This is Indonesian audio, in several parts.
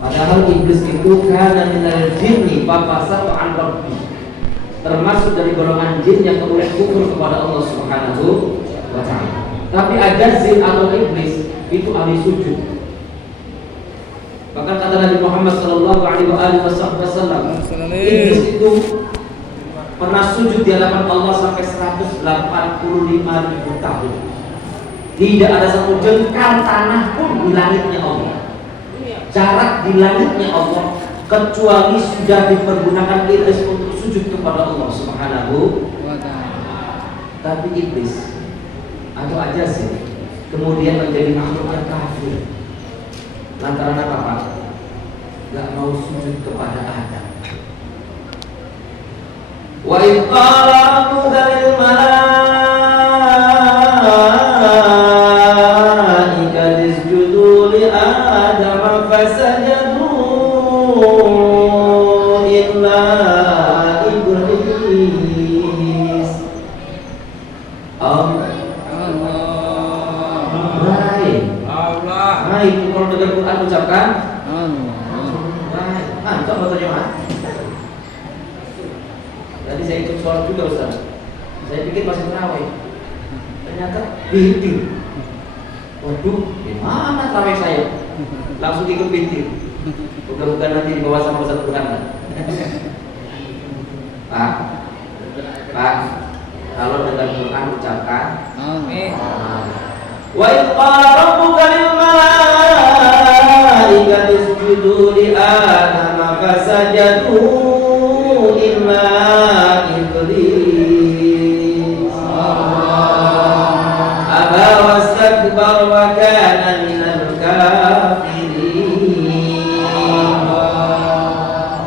Padahal iblis itu kana minal jinni fafasaqu an rabbi, termasuk dari golongan jin yang kemudian kufur kepada Allah Subhanahu wa ta'ala. Tapi ada jin atau iblis itu ahli sujud. Bahkan kata Nabi Muhammad sallallahu alaihi wasallam, iblis itu pernah sujud di hadapan Allah sampai 185.000 tahun. Tidak ada satu jengkal tanah pun di langitnya Allah, jarak di langitnya Allah, kecuali sudah dipergunakan iblis untuk sujud kepada Allah Subhanahu wa ta'ala. Tapi iblis atau ajazim kemudian menjadi makhluk yang kafir lantaran apa Pak? Gak mau sujud kepada Adam. Wa idh qala rabbuka lil malaikati isjudu li Adam fasajadu illa iblis. Baik, kalau dengar Quran ucapkan baik. Coba terjemahan. Tadi saya ikut sholat juga Ustaz. Saya pikir masih tarawih. Ternyata bintir. Waduh, gimana tarawih saya? Langsung ikut bintir. Mudah-mudahan nanti dibawa sama Ustaz Quran. Pak, kalau dengar Quran ucapkan amin. Wa idh qala rabbuka lil malaikati isjudu li Adam fasajadu illa iblis aba wastakbara wa kana minal kafirin.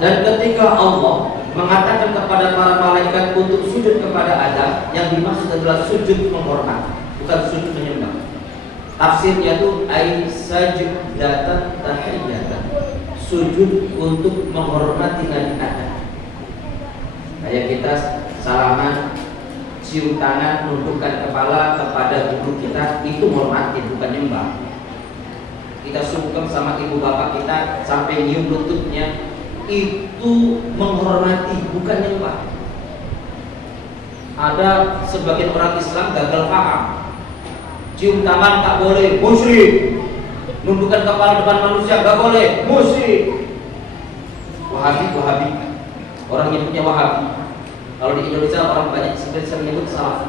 Dan ketika Allah mengatakan kepada para malaikat untuk sujud kepada Adam, yang dimaksud adalah sujud menghormat, bukan sujud menyembah. Tafsirnya itu ai sajdatan tahiyyatan, sujud untuk menghormati Nabi Adam. Kayak kita salaman, cium tangan, nundukkan kepala kepada guru kita, itu menghormati, bukan nyembah. Kita sungkem sama ibu bapak kita sampai nyium lututnya, itu menghormati, bukan nyembah. Ada sebagian orang Islam gagal paham. Cium tangan tak boleh, musyrik. Nundukkan kepala depan manusia tak boleh, musyrik. Wahabi. Orang nyebutnya Wahabi. Kalau di Indonesia orang banyak sering nyebut salah.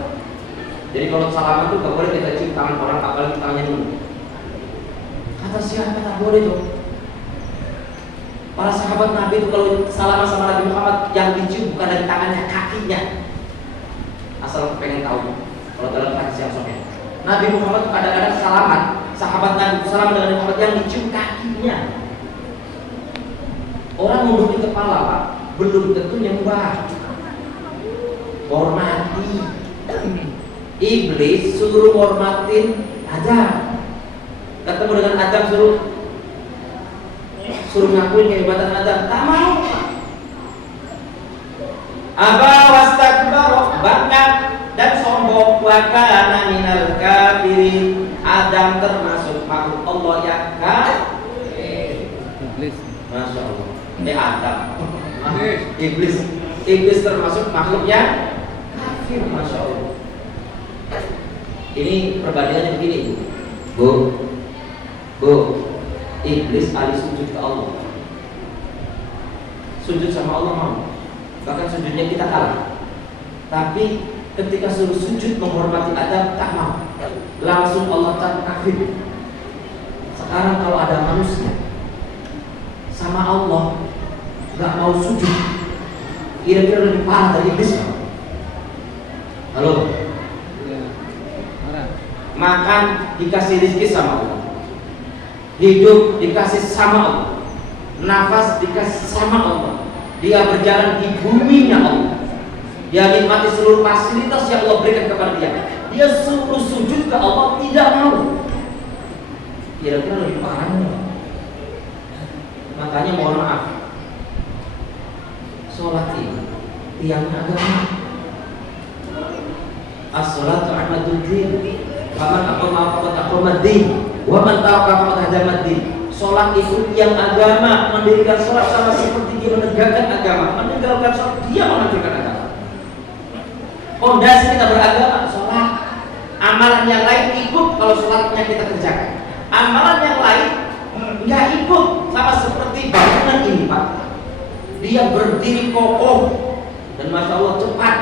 Jadi kalau salaman itu tak boleh kita cium tangan orang, apalagi tangannya dulu. Kata siapa tak boleh tuh? Para sahabat Nabi itu kalau salaman sama Nabi Muhammad, yang dicium bukan dari tangannya, kakinya. Asal pengen tahu. Kalau dalam hadis yang sahih, Nabi Muhammad kadang-kadang salaman, sahabat Nabi salaman dengan Nabi Muhammad yang dicium kakinya. Orang nundukin kepala Pak, belum tentu nyembah. Hormati. Iblis suruh hormatin Adam. Ketemu dengan Adam suruh ngakuin kehebatan Adam, tak mau. Aba wastakbara, bangkit dan sombong, wa kana minal kafirin. Adam termasuk makhluk Allah yang kafir. Iblis. Masya Allah. Adam. Iblis termasuk makhluk yang kafir. Masya Allah. Ini perbandingannya begini Bu. Iblis ahli sujud ke Allah. Sujud sama Allah mau. Bahkan sujudnya kita kalah. Tapi ketika suruh sujud menghormati Adam tak mau. Langsung Allah takfir. Sekarang kalau ada manusia sama Allah nggak mau sujud, kira-kira lebih parah dari iblis. Halo. Makan dikasih rezeki sama Allah, hidup dikasih sama Allah, nafas dikasih sama Allah, dia berjalan di buminya Allah, dia nikmati seluruh fasilitas yang Allah berikan kepada dia. Dia suruh sujud ke Allah tidak mau. Kira-kira lebih parah. Makanya mohon maaf, sholat ini tiangnya agama. As-sholatu amadul din, faman aqama faqad aqama ad-din, wa man taraka faqad hadama ad-din. Sholat itu yang agama, mendirikan sholat sama seperti dia menegakkan agama. Meninggalkan sholat dia menghancurkan agama. Fondasi kita beragama sholat. Amalan yang lain ikut kalau sholatnya kita kerjakan. Amalan yang lain nggak ikut, sama seperti bangunan ini Pak. Dia berdiri kokoh dan masya Allah cepat.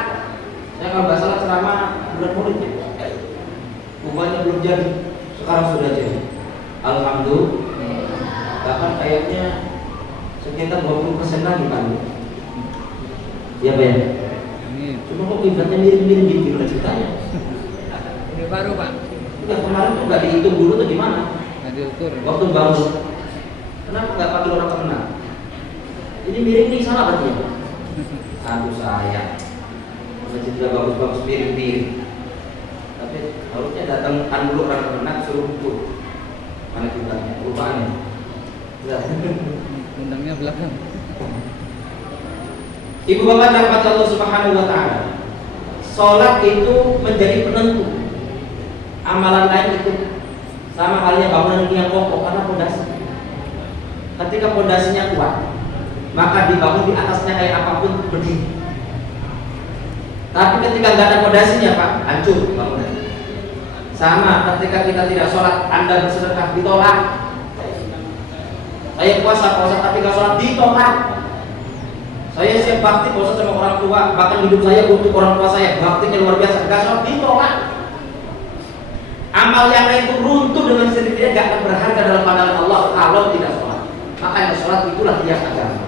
Saya kalau nggak salah ceramah bulan Maulid, bukannya belum jadi, sekarang sudah jadi. Alhamdulillah. Bahkan kayaknya sekitar 20% lagi Pak. Ya Pak ya. Cuma kok kiblatnya miring-miring gitu udah ceritanya. Ini baru Pak. Udah kemarin tuh nggak dihitung dulu tuh gimana? Nggak diukur. Waktu bangun. Kenapa nggak panggil orang terkenal? Ini miring nih salah berarti ya? Aduh saya. Masjid sudah bagus-bagus miring-miring. Tapi harusnya datangkan dulu orang terkenal suruh ukur. Mana kiblatnya? Rupaannya. Undangnya belakang. Ibu bapak rahmat Allah Subhanahu wa taala. Salat itu menjadi penentu. Amalan lain itu sama halnya bangunan ini yang kokoh karena pondasi. Ketika pondasinya kuat, maka dibangun di atasnya kayak apapun berdiri. Tapi ketika nggak ada pondasinya Pak, hancur bangunan. Sama ketika kita tidak sholat, Anda bersedekah ditolak. Saya puasa tapi nggak sholat ditolak. Saya siap bakti puasa sama orang tua, bahkan hidup saya untuk orang tua saya, baktinya luar biasa, nggak sholat ditolak. Amal yang lain itu runtuh dengan sendirinya, nggak akan berharga dalam pandangan Allah kalau tidak sholat. Makanya sholat itulah hias agama.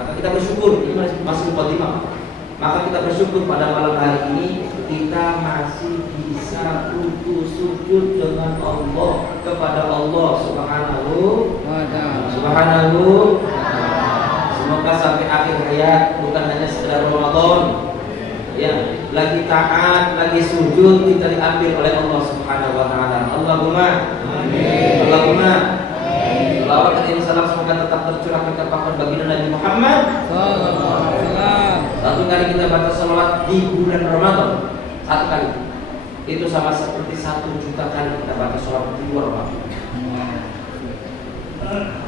Maka kita bersyukur, ini masih mukadimah. Maka kita bersyukur pada malam hari ini kita masih bisa sujud dengan Allah kepada Allah Subhanahu Subhanahu. Semoga sampai akhir hayat bukan hanya sekedar Ramadan, ya, lagi taat, lagi sujud kita diambil oleh Allah Subhanahu wa taala. Allahumma amin. Allahumma amin. Selawat dan salam semoga tetap tercurah kepada baginda Nabi Muhammad sallallahu alaihi wasallam. Satu kali kita baca selawat di bulan Ramadan, satu kali itu sama seperti 1 juta kali kita baca selawat di luar Ramadan.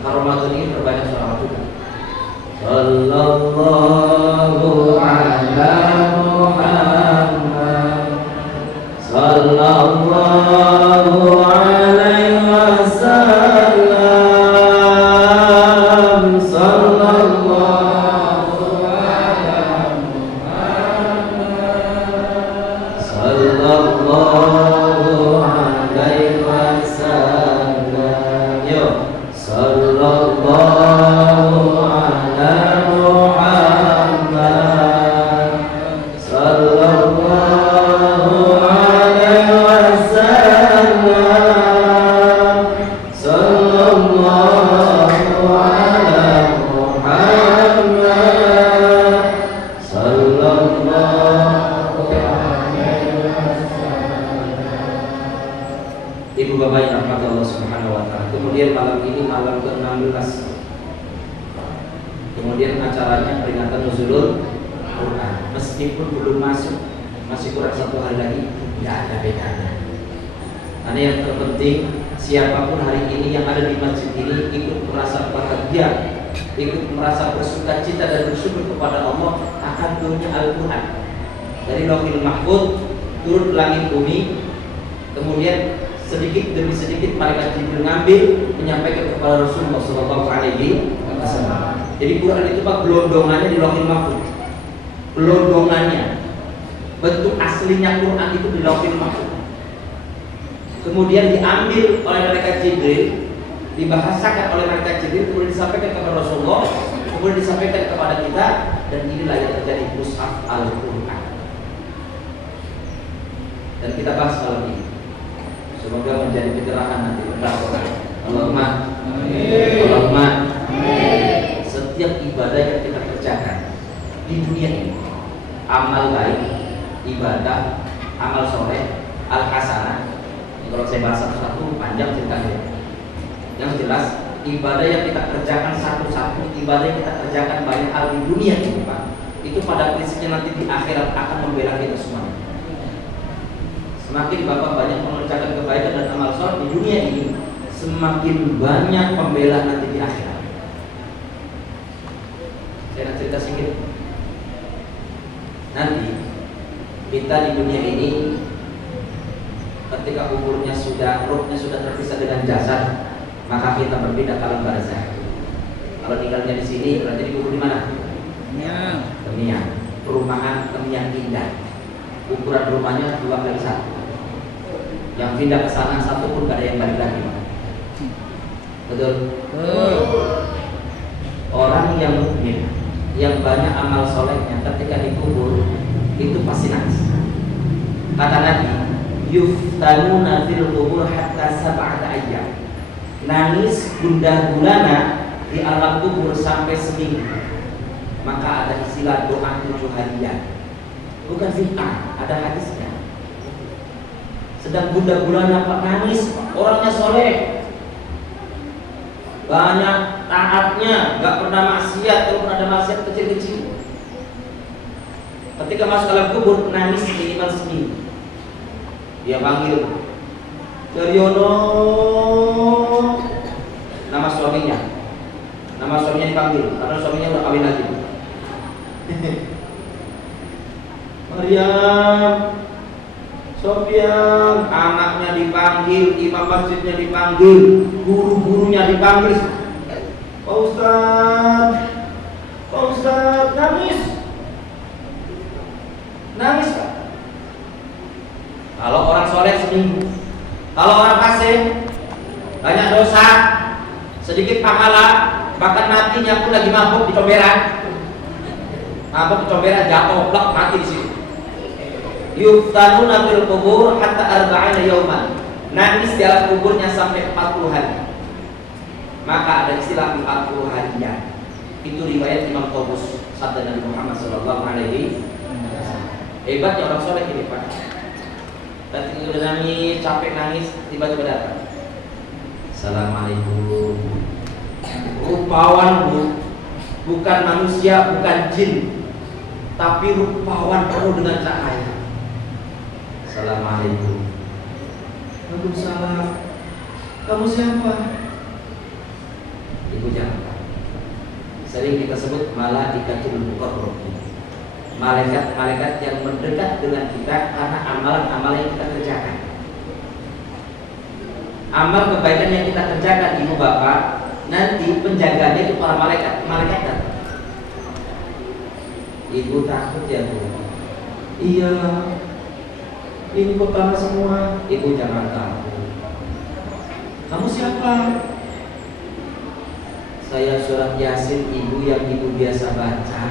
Karena Ramadan ini berbanyak selawat juga. Sallallahu ala Muhammad sallallahu alaihi wasallam sallallahu ala Muhammad sallallahu alaihi wasallam. Yo, sallallahu kemudian acaranya peringatan nuzulul Quran. Meskipun belum masuk, masih kurang 1 hari lagi, tidak ada bedanya. Karena yang terpenting siapapun hari ini yang ada di masjid ini ikut merasa bahagia, ikut merasa bersuka cita dan bersyukur kepada Allah akan turunnya Al-Quran dari Lauhil Mahfuz turun ke langit bumi. Kemudian sedikit demi sedikit malaikat Jibril ngambil menyampaikan kepada Rasulullah SAW. Jadi Quran itu Pak gelondongannya di Lauhil Mahfuz. Gelondongannya, bentuk aslinya Quran itu di Lauhil Mahfuz. Kemudian diambil oleh malaikat Jibril, dibahasakan oleh malaikat Jibril, kemudian disampaikan kepada Rasulullah, kemudian disampaikan kepada kita, dan inilah yang terjadi Mushaf Al-Quran. Dan kita bahas malam ini. Semoga menjadi pencerahan nanti. Allahumma amin. Allahumma amin. Setiap ibadah yang kita kerjakan di dunia ini, amal baik, ibadah, amal soleh, al-hasanah. Kalau saya bahas satu-satu panjang ceritanya. Yang jelas ibadah yang kita kerjakan satu-satu, ibadah yang kita kerjakan banyak hal di dunia ini Pak, itu pada prinsipnya nanti di akhirat akan membela kita semuanya. Semakin Bapak banyak mengerjakan kebaikan dan amal soleh di dunia ini, semakin banyak pembela nanti di akhirat. Saya nak cerita sedikit. Nanti kita di dunia ini ketika kuburnya sudah, rohnya sudah terpisah dengan jasad, maka kita berpindah ke alam barzakh. Kalau tinggalnya di sini berarti dikubur di mana? Kemiang. Perumahan Kemiang indah. Ukuran rumahnya 2x1. Yang pindah ke sana satu pun gak ada yang balik lagi. Betul? Orang yang mukmin, yang banyak amal solehnya, ketika dikubur itu pasti nangis. Kata Nabi, yuftanuna fil qubur hatta sab'ata ayyam. Nangis gundah gulana di alam kubur sampai seminggu. Maka ada istilah doa 7 harian. Bukan bid'ah, ada hadisnya. Sedang gundah gulana nangis, orangnya soleh, banyak taatnya, gak pernah maksiat, kalau pernah ada maksiat kecil-kecil. Ketika masuk alam kubur nangis minimal seminggu. Dia panggil Daryono, nama suaminya dipanggil karena suaminya udah kawin lagi. Maryam, Sofyan, anaknya dipanggil, imam masjidnya dipanggil, guru-gurunya dipanggil. Pak Ustaz, nangis Pak. Kalau orang soleh seminggu, kalau orang fasik banyak dosa, sedikit pahala, bahkan matinya pun lagi mabuk di comberan, jatuh blok mati di situ. Yuftanuna fil qubur hatta arba'ina yauman. Nangis di alam kuburnya sampai 40 hari. Maka ada istilah 40 harian. Itu riwayat Imam Tobus, sabda Nabi Muhammad sallallahu alaihi wasallam. Hebatnya orang soleh ini, Pak. Ketika udah nangis, capek nangis, tiba-tiba datang. Assalamualaikum. Rupawan Bu, bukan manusia, bukan jin, tapi rupawan penuh dengan cahaya. Assalamualaikum. Waalaikumsalam. Kamu siapa? Ibu jangan. Sering kita sebut malaikatul muqarrab. Malaikat yang mendekat dengan kita karena amalan-amalan yang kita kerjakan. Amal kebaikan yang kita kerjakan, ibu bapak, nanti penjaganya itu para malaikat datang. Ibu takut ya Bu? Iya. Ini kok tanah semua. Ibu jangan takut. Kamu siapa? Saya surat Yasin ibu yang ibu biasa baca.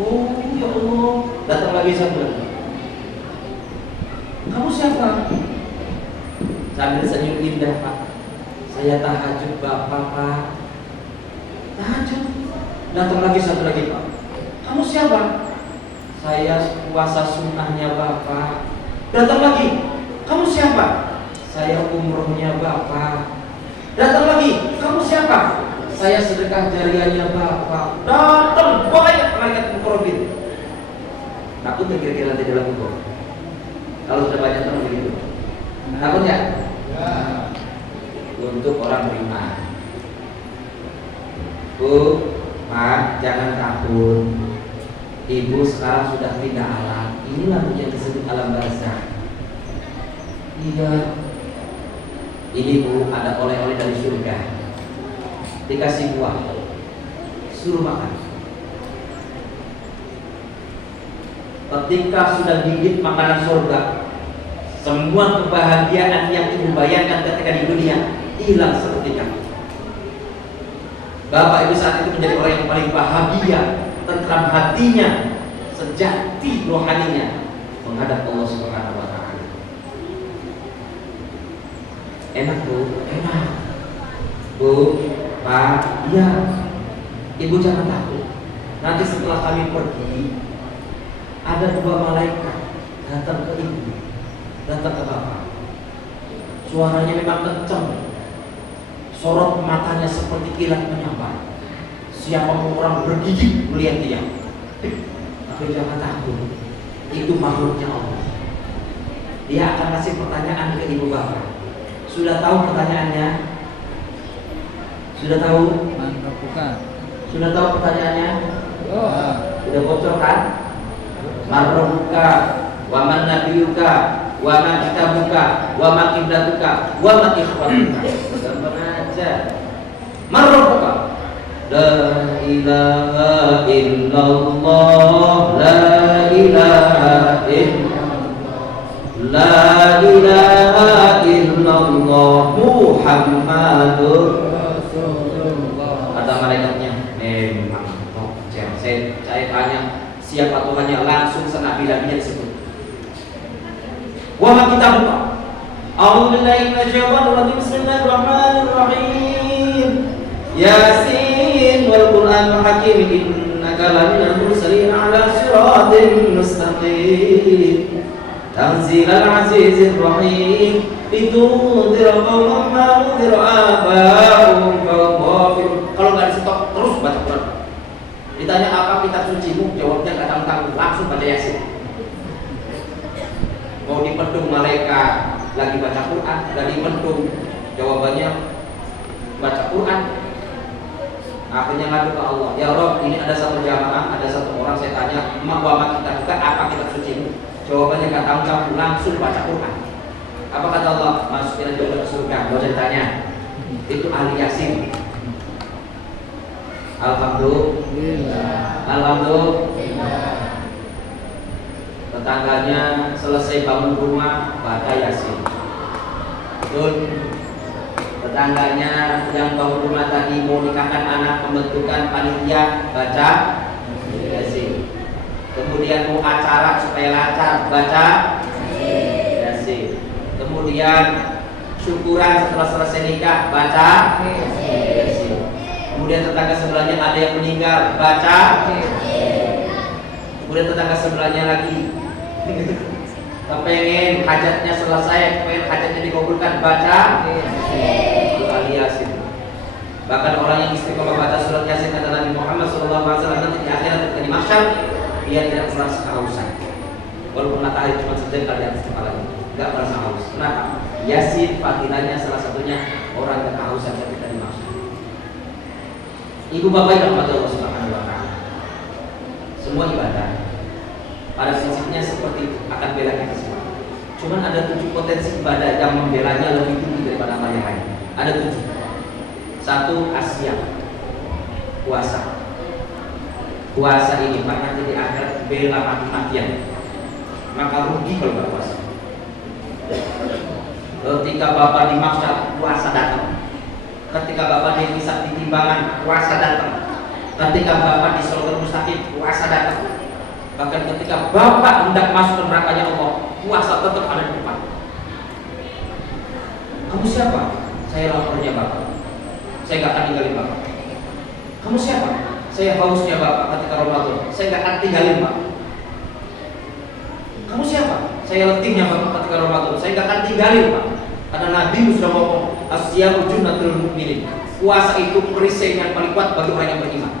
Oh ya Allah. Datang lagi satu lagi. Kamu siapa? Sambil senyum indah Pak. Saya tahajud Bapak Pak. Tahajud. Datang lagi satu lagi Pak. Kamu siapa? Saya puasa sunnahnya Bapak. Datang lagi. Kamu siapa? Saya umrohnya Bapak. Datang lagi. Kamu siapa? Saya sedekah jariahnya Bapak. Datang banyak malaikat muqarrabin. Takut kira-kira nanti dalam kubur. Kalau sudah banyak teman begitu. Takut ya? Ya. Untuk orang beriman. Bu, Pak, jangan takut. Ibu sekarang sudah pindah alam. Inilah yang disebut alam barzakh. Iya. Ini Bu, ada oleh-oleh dari surga. Dikasih buah, suruh makan. Ketika sudah gigit makanan surga, semua kebahagiaan yang ibu bayangkan ketika di dunia hilang seketika. Bapak ibu saat itu menjadi orang yang paling bahagia, tentram hatinya, sejati rohaninya menghadap Allah Subhanahu wa taala. Enak Bu, enak. Bu, Pak, iya. Ibu jangan takut. Nanti setelah kami pergi, ada 2 malaikat datang ke ibu, datang ke bapak. Suaranya memang kencang, sorot matanya seperti kilat menyambar. Siapa orang bergigit melihat dia. Tapi jangan takut, itu makhluknya Allah. Dia akan kasih pertanyaan ke ibu bapak. Sudah tahu pertanyaannya? Sudah tahu? Man rabbuka? Sudah tahu pertanyaannya? Oh. Sudah bocor kan? Man rabbuka, wa man nabiyuka, wa ma kitabuka, wa ma qiblatuka, wa ma ikhwanuka. Gampang aja. Man rabbuka? La ilaha illallah, la ilaha illallah, la ilaha illallah, Muhammadur Rasulullah. Kata malaikatnya, memang saya tanya siapa Tuhannya, langsung senabi-nabinya disebut. Wa ma kitabuka? A'udzu billahi minasyaitonir rajim. Bismillahirrahmanirrahim. Yasin wal Qur'anil hakim innaka laminal mursalin ala siratin mustaqim. Tanzilal azizir rahim. Litunzira qauman ma unzira aba'uhum fahum ghafilun. Kalau enggak di-stop terus baca Quran. Ditanya apa kitab sucimu, jawabnya enggak tanggung-tanggung, langsung baca Yasin. Mau dipedung malaikat lagi baca Quran, enggak dipedung, jawabannya baca Quran. Akhirnya ngadu ke Allah, ya Rob, ini ada satu jamaah, ada satu orang, saya tanya, wa kita buka apa kitab sucimu? Jawabannya nggak tahu, langsung baca Quran. Apa kata Allah? Masukin aja ke surga, gak usah ditanya. Itu ahli Yasin. Alhamdulillah. Alhamdulillah. Tetangganya selesai bangun rumah, baca Yasin. Betul. Tetangganya yang bangun rumah tadi mau nikahkan anak, pembentukan panitia, baca Yasin. Kemudian mau acara supaya lancar, baca Yasin. Kemudian syukuran setelah selesai nikah, baca Yasin. Kemudian tetangga sebelahnya ada yang meninggal, baca Yasin. Kemudian tetangga sebelahnya lagi kepengen hajatnya selesai, kepengen hajatnya dikabulkan, baca Yasin. Bahkan orang yang istiqomah baca surat Yasin, kata Nabi Muhammad SAW, nanti di akhirat ketika di mahsyar dia tidak merasa kehausan. Walaupun matahari cuma sejengkal di atas kepalanya, tidak merasa haus. Kenapa? Yasin fadilahnya salah satunya orang yang kehausan ketika di mahsyar. Ibu bapak yang rahmati Allah Subhanahu wa taala, semua ibadah pada prinsipnya seperti itu, akan bela kita semua. Cuman ada 7 potensi ibadah yang membelanya lebih tinggi daripada amal yang lain. Ada 7. 1, asyam, puasa. Puasa ini Pak nanti di akhirat bela mati-matian. Maka rugi kalau nggak puasa. Ketika Bapak di mahsyar, puasa datang. Ketika Bapak dihisab di timbangan, puasa datang. Ketika Bapak di surga mustaqim, puasa datang. Bahkan ketika Bapak hendak masuk ke nerakanya Allah, puasa tetap ada di depan. Kamu siapa? Saya lapornya Bapak. Saya gak akan tinggalin Bapak. Kamu siapa? Saya hausnya Bapak ketika Ramadan. Saya gak akan tinggalin Bapak. Kamu siapa? Saya letihnya Bapak ketika Ramadan. Saya gak akan tinggalin Pak. Karena Nabi sudah ngomong, asyamu junnatul mu'minin. Puasa itu perisai yang paling kuat bagi orang yang beriman.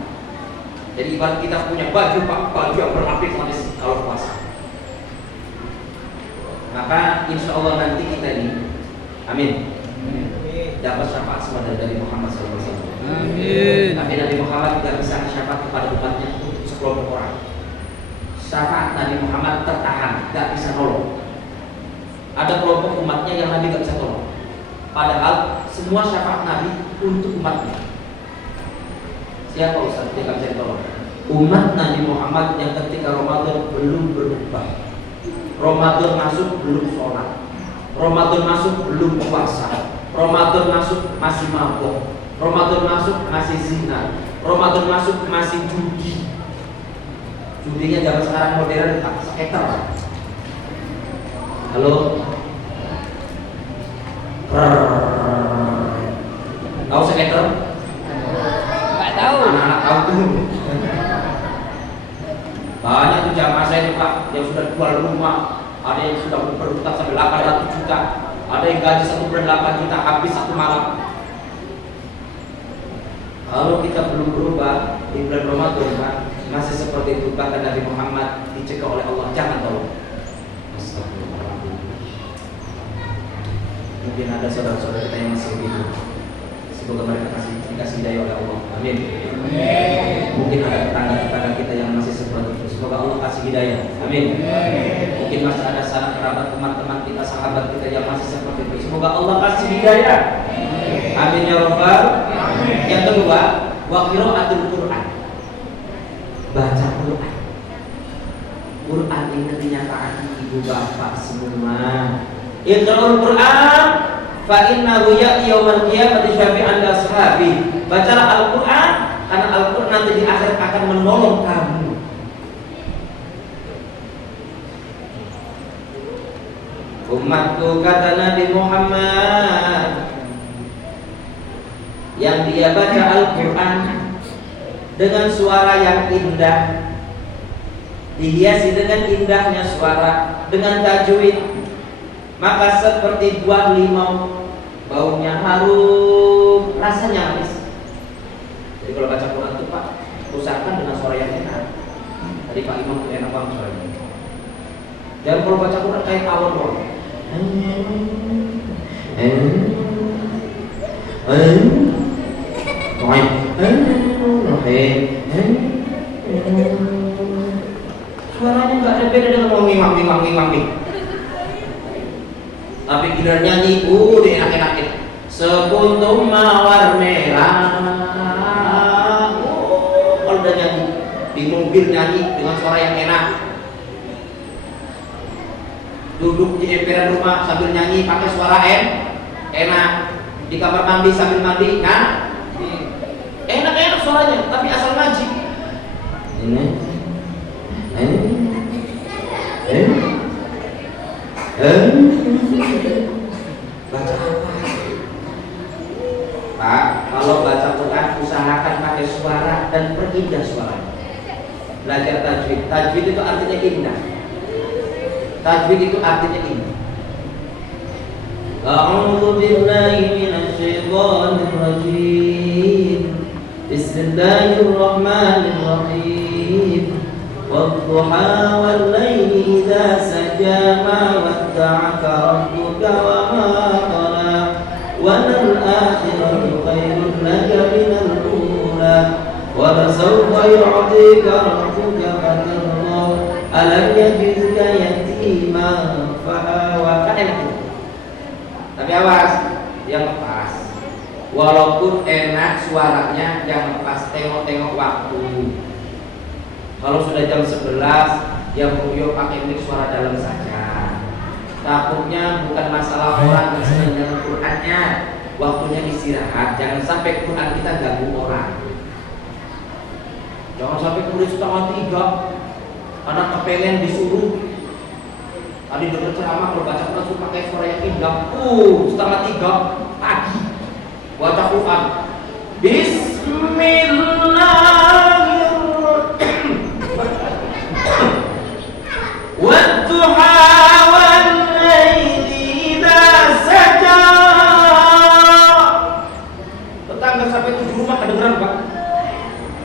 Jadi ibarat kita punya baju Pak, baju yang berlapis-lapis kalau puasa. Maka insya Allah nanti kita ini, amin, dapat syafaat semua dari Muhammad SAW. Amin. Tapi Nabi Muhammad tidak bisa syafaat kepada umatnya untuk sekelompok orang. Syafaat Nabi Muhammad tertahan, tidak bisa nolong. Ada kelompok umatnya yang Nabi tidak bisa tolong. Padahal semua syafaat Nabi untuk umatnya. Siapa Ustaz yang bisa tolong? Umat Nabi Muhammad yang ketika Ramadan belum berubah. Ramadan masuk belum sholat. Ramadan masuk belum puasa. Ramadan masuk masih mabuk. Ramadan masuk masih zina. Ramadan masuk masih judi. Judinya zaman sekarang modern Pak, skater Pak. Halo. Tahu skater? Nggak tahu. Anak-anak tahu tuh. Banyak tuh jamaah saya tuh Pak yang sudah jual rumah, ada yang sudah berhutang sampai 800 juta, ada yang gaji 1 bulan 8 juta habis satu malam. Kalau kita belum berubah di bulan Ramadan Pak, masih seperti itu. Bahkan Nabi Muhammad dicegah oleh Allah, jangan tolong. Mungkin ada saudara-saudara kita yang masih begitu. Semoga mereka dikasih hidayah oleh Allah. Amin. Mungkin ada tetangga-tetangga kita yang masih seperti itu. Semoga Allah kasih hidayah. Amin. Mungkin masih ada sanak kerabat, teman-teman kita, sahabat kita yang masih seperti itu. Semoga Allah kasih hidayah. Amin ya Rabbal. Yang kedua, wa qiraatul Quran. Baca Quran. Quran ini dinyatakan ibu bapak semua. Iqra'ul Quran fa innahu ya'ti yaumil qiyamati syafi'an li ashabi. Bacalah Al-Quran karena Al-Quran nanti di akhir akan menolong kamu. Umatku, kata Nabi Muhammad, yang dia baca Al-Quran dengan suara yang indah, dihiasi dengan indahnya suara, dengan tajwid, maka seperti buah limau, baunya harum, rasanya manis. Jadi kalau baca Quran itu Pak, usahakan dengan suara yang enak. Tadi Pak Imam tuh enak banget suaranya. Jangan kalau baca Quran kayak tawon dong. Suaranya nggak ada beda dengan wangi. Tapi giliran nyanyi, enak-enakin. Sepuntung mawar merah. Kalau udah nyanyi di mobil nyanyi dengan suara yang enak. Duduk di emperan rumah sambil nyanyi pakai suara enak. Di kamar mandi sambil mandi, nah enak suaranya, tapi asal ngaji. Baca apa? Pak, kalau baca Quran usahakan pakai suara dan perindah suaranya. Belajar tajwid. Tajwid itu artinya indah. Tajwid itu artinya indah. A'udzu billahi minasy syaithanir rajim. Bismillahirrahmanirrahim. Wadduha wal laili idza saja ma wadda'aka rabbuka wa ma qala wa lal akhiratu khairun laka minal ula wa lasawfa yu'tika rabbuka fatarda alam yajidka yatima fa'awa. Kan enak itu. Tapi awas, yang lepas. Walaupun enak suaranya, yang lepas, tengok-tengok waktu. Kalau sudah jam 11, yang Rubio pakai mic suara dalam saja. Takutnya bukan masalah orang yang sedang dengan Qurannya, waktunya istirahat. Jangan sampai Quran kita ganggu orang. Jangan sampai kemudian 2:30 karena kepengen disuruh. Tadi dengar ceramah kalau baca Quran suruh pakai suara yang indah. 2:30 pagi baca Quran. Bismillahirrahmanirrahim. Wadduha wal laili idza saja. Tetangga sampai 7 rumah kedengeran Pak.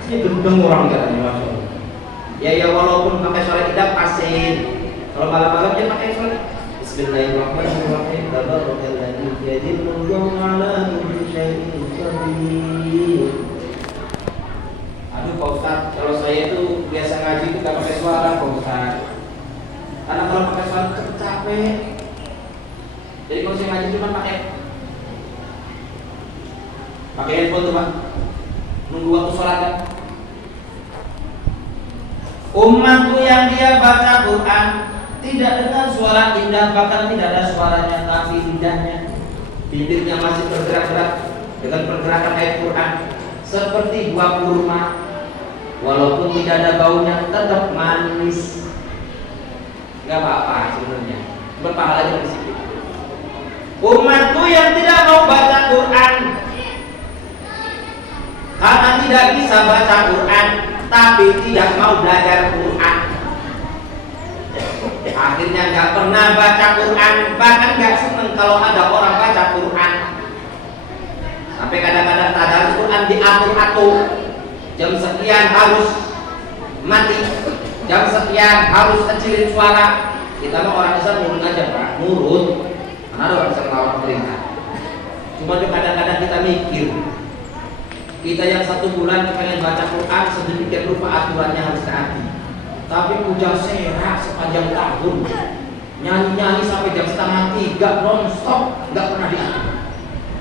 Ini gendeng orang katanya Mas. Ya walaupun pakai suara indah pasin. Kalau malam-malam dia pakai suara Bismillahirrahmanirrahim. Tabarakalladzi biyadihi mulku ala kulli syai'in qadir. Aduh Pak Ustaz, kalau saya itu biasa ngaji itu gak pakai suara Pak Ustaz. Karena kalau pakai suara capek. Jadi kalau saya ngaji cuma pakai handphone tuh Pak. Nunggu waktu sholat kan. Umatku yang dia baca Quran tidak dengan suara indah, bahkan tidak ada suaranya, tapi lidahnya, bibirnya masih bergerak-gerak dengan pergerakan ayat Quran seperti buah kurma, walaupun tidak ada baunya tetap manis. Gak apa-apa sebenarnya, berpahalanya di situ. Umatku yang tidak mau baca Quran karena tidak bisa baca Quran, tapi tidak mau belajar Quran. Akhirnya nggak pernah baca Quran, bahkan nggak seneng kalau ada orang baca Quran. Sampai kadang-kadang tadarus Quran diatur-atur. Jam sekian harus mati, jam sekian harus kecilin suara. Kita mah orang Islam nurut aja Pak, nurut. Mana ada orang bisa melawan pemerintah. Cuma kadang-kadang kita mikir, kita yang 1 bulan pengen baca Quran sedemikian rupa aturannya harus taati. Tapi puja serak sepanjang tahun, nyanyi-nyanyi sampai jam 2:30 non-stop, nggak pernah diatur.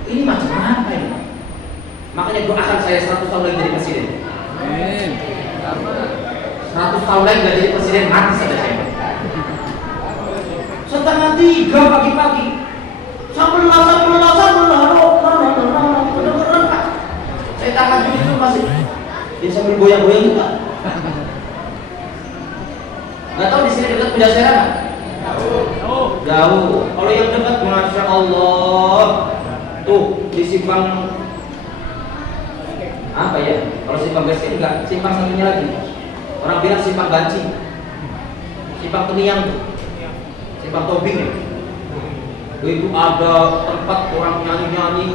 Ini macam apa ini? Makanya doakan saya 100 tahun lagi jadi presiden. Amin. 100 tahun lagi nggak jadi presiden, mati saja saya. 2:30 pagi-pagi, sambil saya tangan itu masih dia sambil goyang-goyang juga. Nggak tahu di sini dekat Pujasera nggak? Jauh. Kalau yang dekat, masya Allah, tuh di simpang apa ya? Kalau simpang Basket enggak, simpang satunya lagi. Orang bilang simpang Banci, simpang Teniang tuh, simpang Tobing ya. Itu ada tempat orang nyanyi-nyanyi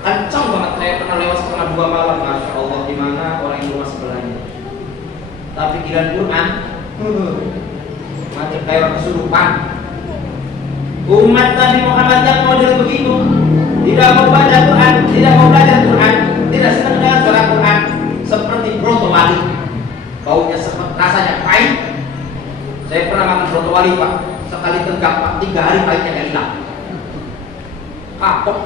kencang banget. Saya pernah lewat 1:30 malam, masya Allah, di mana orang yang rumah sebelahnya. Tapi kira Quran, macam kayak orang kesurupan. Umat Nabi Muhammad yang model begitu, tidak mau baca Quran, tidak mau belajar Quran, tidak senang dengan suara Quran, seperti broto wali. Baunya seperti rasanya pahit. Saya pernah makan broto wali Pak, sekali tegak Pak, 3 hari pahitnya nggak hilang. Kapok.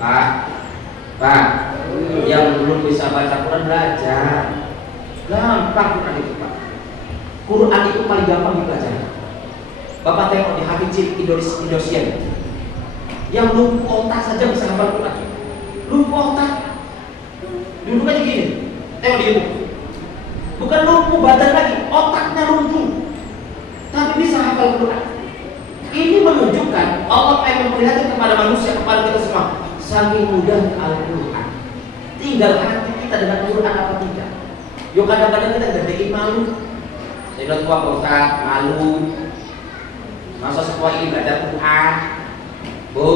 Pak, yang belum bisa baca Quran belajar. Gampang Quran itu Pak. Quran itu paling gampang dipelajari. Bapak tengok di Hafidz Indonesia, yang lumpuh otak saja bisa hafal Quran. Lumpuh otak, duduk aja gini, tengok di YouTube. Bukan lumpuh badan lagi, otaknya lumpuh, tapi bisa hafal Quran. Ini menunjukkan Allah pengen memperlihatkan kepada manusia, kepada kita semua, saking mudah Al-Quran. Tinggal hati kita dengan Quran apa tidak. Yuk kadang-kadang kita gede malu. Saya udah tua Pak Ustaz, malu. Masa sekolah ini belajar Quran? Bu,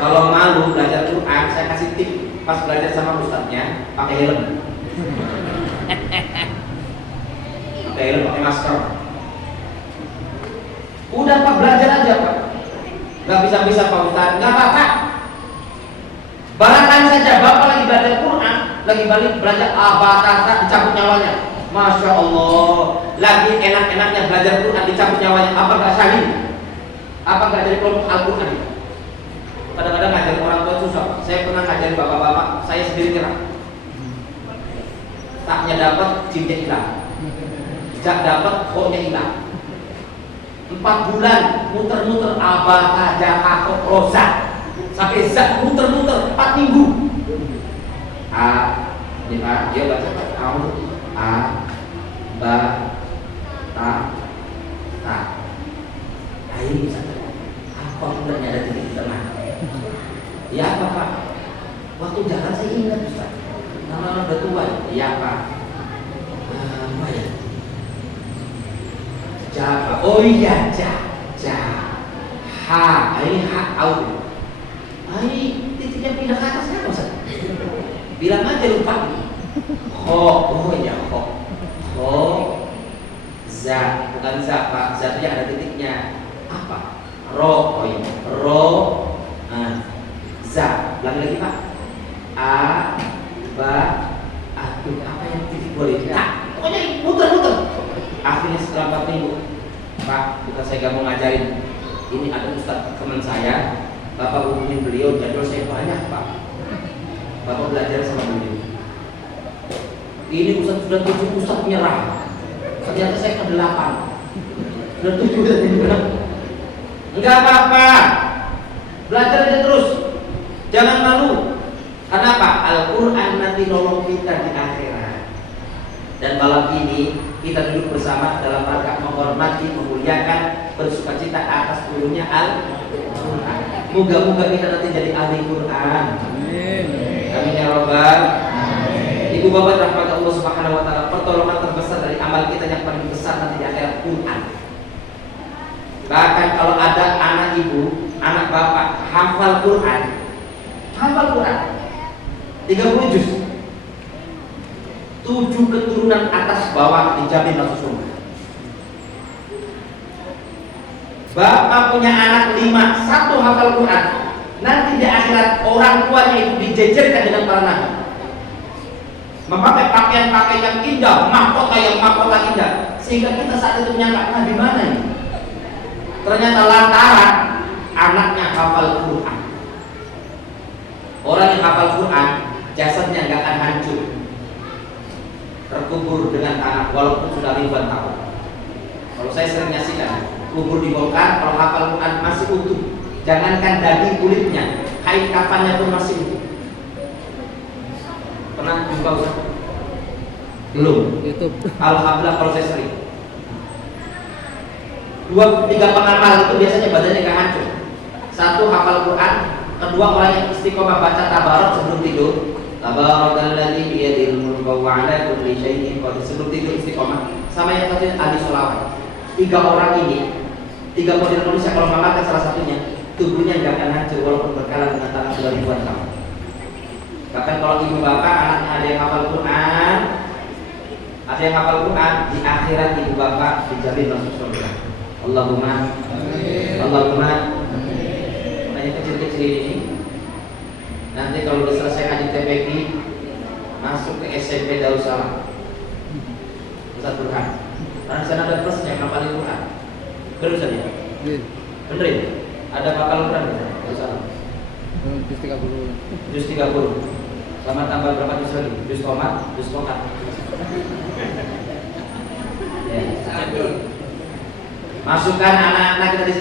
kalau malu belajar Quran, saya kasih tip pas belajar sama ustadznya, pakai helm. Pakai helm, pakai masker. Udah Pak, belajar aja Pak. Gak bisa-bisa Pak Ustaz, gak apa-apa. Barangkali saja Bapak lagi belajar Quran, lagi balik belajar abatasa, dicabut nyawanya. Masya Allah, lagi enak-enaknya belajar Quran, dicabut nyawanya. Apa gak syahid? Apa gak jadi kelompok Al-Quran? Kadang-kadang ngajarin orang tua susah. Saya pernah ngajarin bapak-bapak, saya sendiri nyerah. Taknya dapat, cinta hilang. Jak dapat, koknya hilang. 4 bulan muter-muter abah, jahah, roza, sampai zat muter-muter 4 minggu. Dia baca kamu ba ta. Ini bisa apa benernya ada di tengah? Ya apa Pak? Waktu jalan saya ingat Ustaz. Nama udah tua. Ya Pak. Apa ya? Jaga. Oh iya, ha. Ini ha au. Ini titiknya pindah ke atas kan Ustaz? Bilang aja lupa. Oh iya, ho. Za, bukan za Pak. Za-nya ada titiknya. Apa? Ro, oh iya. Ro. Za. Ulangi lagi Pak. A, ba, aduh, apa yang titik boleh? Nah, pokoknya muter-muter. Akhirnya setelah 4 minggu, Pak, bukan saya gak mau ngajarin. Ini ada ustaz teman saya, Bapak hubungin beliau, jadwal saya banyak Pak. Bapak belajar sama beliau. Ini ustaz sudah 7 ustaz menyerah. Ternyata saya ke 8. Sudah 7 ustaz yang bilang, enggak apa-apa, belajar aja terus, jangan malu. Kenapa? Al-Quran nanti nolong kita di akhirat. Dan malam ini kita duduk bersama dalam rangka menghormati, memuliakan, bersukacita atas turunnya Al-Quran. Moga-moga kita nanti jadi ahli Quran. Amin ya Rabbal. Ibu bapak rahmat Allah Subhanahu wa taala, pertolongan terbesar dari amal kita yang paling besar nanti di akhirat Quran. Bahkan kalau ada anak ibu, anak bapak hafal Quran 30 juz, 7 keturunan atas bawah dijamin masuk surga. Bapak punya anak 5, satu hafal Quran. Nanti di akhirat orang tuanya itu dijejerkan dengan para nabi. Memakai pakaian-pakaian yang indah, mahkota yang mahkota indah. Sehingga kita saat itu menyangka, nabi mana ini? Ternyata lantaran anaknya hafal Quran. Orang yang hafal Quran, jasadnya nggak akan hancur, terkubur dengan tanah walaupun sudah ribuan tahun. Kalau saya sering nyaksikan, kubur dibongkar, kalau hafal Quran masih utuh. Jangankan daging kulitnya, kain kafannya pun masih utuh. Pernah jumpa Ustaz? Belum. YouTube. Alhamdulillah kalau saya sering. 2-3 pengamal itu biasanya badannya gak hancur. Satu hafal Quran, kedua orang yang istiqomah baca tabarok sebelum tidur. Tabarakalladzii biyadihil mulku wa 'ala kulli syai'in qadir, sebelum tidur istiqomah. Sama yang satunya ahli sholawat. 3 orang ini, 3 model manusia kalau mengamalkan salah satunya, tubuhnya gak akan hancur walaupun berkalan dengan tanah sudah ribuan tahun. Bahkan kalau ibu bapak anaknya ada yang hafal Quran, di akhirat ibu bapak dijamin masuk surga. Allahumma Allahumma. Makanya kecil-kecil ini nanti kalau udah selesai haji TPQ masuk ke SMP Darussalam Ustaz Burhan. Karena di sana ada plusnya hafal Quran. Bener Ustaz ya? Bener ya? Ada hafal Quran di Darussalam. Juz 30. Juz 30. Sama tambah berapa juz lagi? Juz komat, juz komat. Ya. Masukkan anak-anak kita di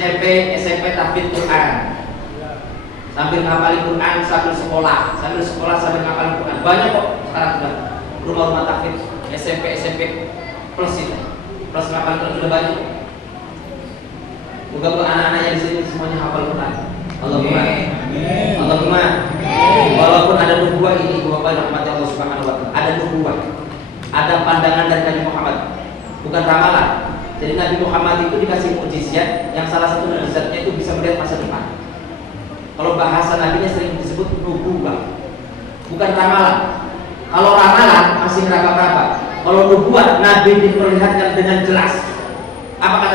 SMP tahfidz Quran. Sambil ngapalin Quran sambil sekolah sambil ngapalin Quran. Banyak kok sekarang sudah rumah-rumah tahfidz SMP plus itu. Plus ngapalin Quran sudah banyak. Moga-moga anak-anaknya di sini semuanya hafal Quran. Allahumma. Allahumma. Walaupun ada nubuah ini, Bapak rahmat Allah Subhanahu wa taala, ada nubuah. Ada pandangan dari Nabi Muhammad, bukan ramalan. Jadi Nabi Muhammad itu dikasih mukjizat yang salah satu mukjizatnya itu bisa melihat masa depan. Kalau bahasa nabinya sering disebut nubuah, bukan ramalan. Kalau ramalan masih meraba-raba. Kalau nubuah, Nabi diperlihatkan dengan jelas. Apa kata